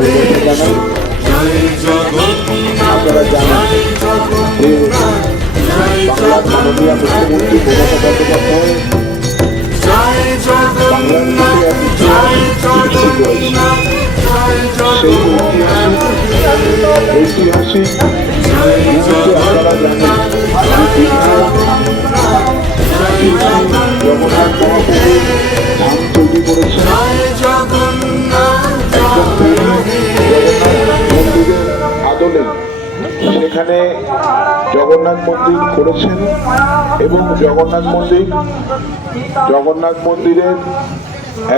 ভালোবাসা জানাই আপনারা জানেন যে বাংলার মাননীয় মুখ্যমন্ত্রী মমতা বন্দ্যোপাধ্যায় বাংলার ঐতিহাসিক আপনারা করেছেন আদলে সেখানে জগন্নাথ মন্দির করেছেন এবং জগন্নাথ মন্দির, জগন্নাথ মন্দিরের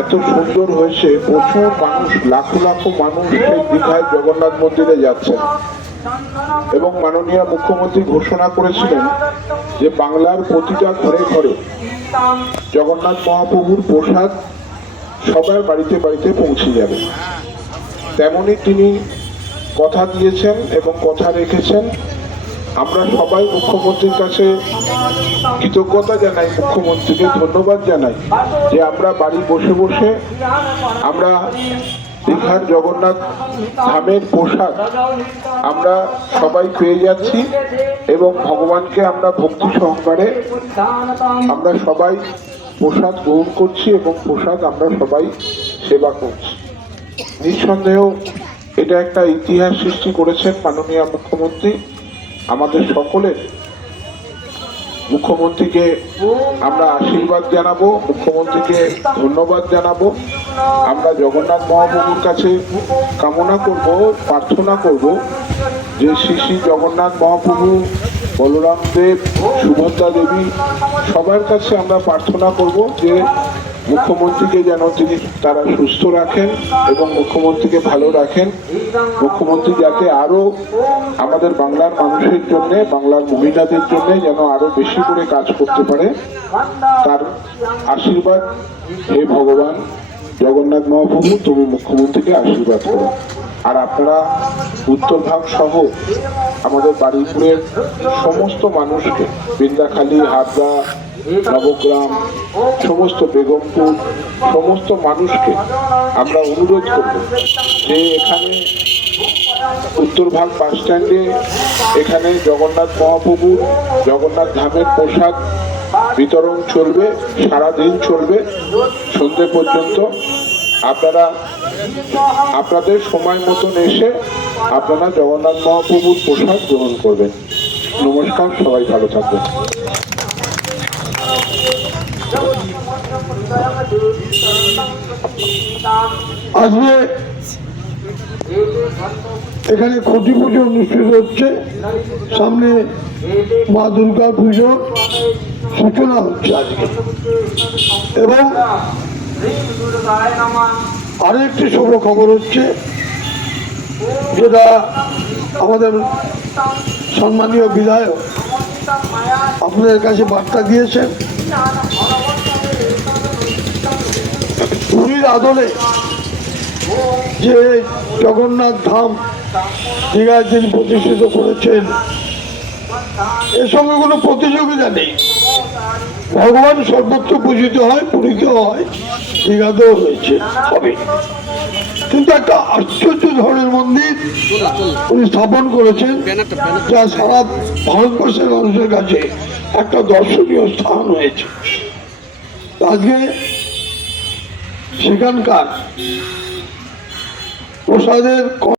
এত সুন্দর হয়েছে, প্রচুর মানুষ, লাখো লাখো মানুষ সেই দীঘায় জগন্নাথ মন্দিরে যাচ্ছেন। এবং মাননীয় মুখ্যমন্ত্রী ঘোষণা করেছিলেন যে বাংলার প্রতিটা ঘরে ঘরে জগন্নাথ মহাপ্রভুর প্রসাদ সবার বাড়িতে বাড়িতে পৌঁছে যাবে। তেমনি তিনি কথা দিয়েছেন এবং কথা রেখেছেন। আমরা সবাই মুখ্যমন্ত্রীর কাছে কৃতজ্ঞতা জানাই, মুখ্যমন্ত্রীকে ধন্যবাদ জানাই যে আমরা বাড়ি বসে বসে আমরা দীঘার জগন্নাথ ধামের পোশাক আমরা সবাই পেয়ে যাচ্ছি এবং ভগবানকে আমরা ভক্তি সহকারে আমরা সবাই প্রসাদ গ্রহণ করছি এবং প্রসাদ আমরা সবাই সেবা করছি। নিঃসন্দেহ এটা একটা ইতিহাস সৃষ্টি করেছেন মাননীয় মুখ্যমন্ত্রী। আমাদের সকলের মুখ্যমন্ত্রীকে আমরা আশীর্বাদ জানাব, মুখ্যমন্ত্রীকে ধন্যবাদ জানাব। আমরা জগন্নাথ মহাপ্রভুর কাছে কামনা করব, প্রার্থনা করব যে শ্রী শ্রী জগন্নাথ মহাপ্রভু, বলরাম দেব, সুভদ্রা দেবী সবার কাছে আমরা প্রার্থনা করব যে মুখ্যমন্ত্রীকে যেন তিনি তারা সুস্থ রাখেন এবং মুখ্যমন্ত্রীকে ভালো রাখেন। মুখ্যমন্ত্রী যাতে আরও আমাদের বাংলার মানুষের জন্য, বাংলার মহিলাদের জন্য যেন আরও বেশি করে কাজ করতে পারে। তার আশীর্বাদ হে ভগবান, জগন্নাথ মহাপ্রভু তুমি মুখ্যমন্ত্রীকে আশীর্বাদ করো। আর আপনারা উত্তরভাগ সহ আমাদের বাড়িপুরের সমস্ত মানুষকে, বৃন্দাখালী, হাবড়া নবগ্রাম, সমস্ত বেগমপুর, সমস্ত মানুষকে আমরা অনুরোধ করব যে এখানে উত্তরভাগ বাস স্ট্যান্ডে, এখানে জগন্নাথ মহাপ্রভুর জগন্নাথ ধামের পোশাক বিতরণ চলবে সারা দিন চলবে, সন্ধে পর্যন্ত। আপনারা, আপনাদের সময় মতন এসে আপনারা জগন্নাথ মহাপ্রভুর প্রসাদ গ্রহণ করবেন। নমস্কার, সবাই ভালো থাকবেন। আজকে এখানে খুঁটি পুজো অনুষ্ঠিত হচ্ছে। সামনে মা দুর্গা পুজোর সূচনা হচ্ছে আজকে। এবং আরেকটি শুভ খবর হচ্ছে, যেটা আমাদের সম্মানীয় বিধায়ক আপনাদের কাছে বার্তা দিয়েছেন পুরীর আদলে যে জগন্নাথ ধাম দীঘায় তিনি প্রতিষ্ঠিত করেছেন, এর সঙ্গে কোনো প্রতিযোগিতা নেই। ভগবান সর্বত্র পূজিত হয়, পুরীতেও হয়, দীঘাতেও হয়েছে হবে কিন্তু একটা আশ্চর্য মন্দির উনি স্থাপন করেছেন যা সারা ভারতবর্ষের মানুষের কাছে একটা দর্শনীয় স্থান হয়েছে। আজকে সেখানকার প্রসাদের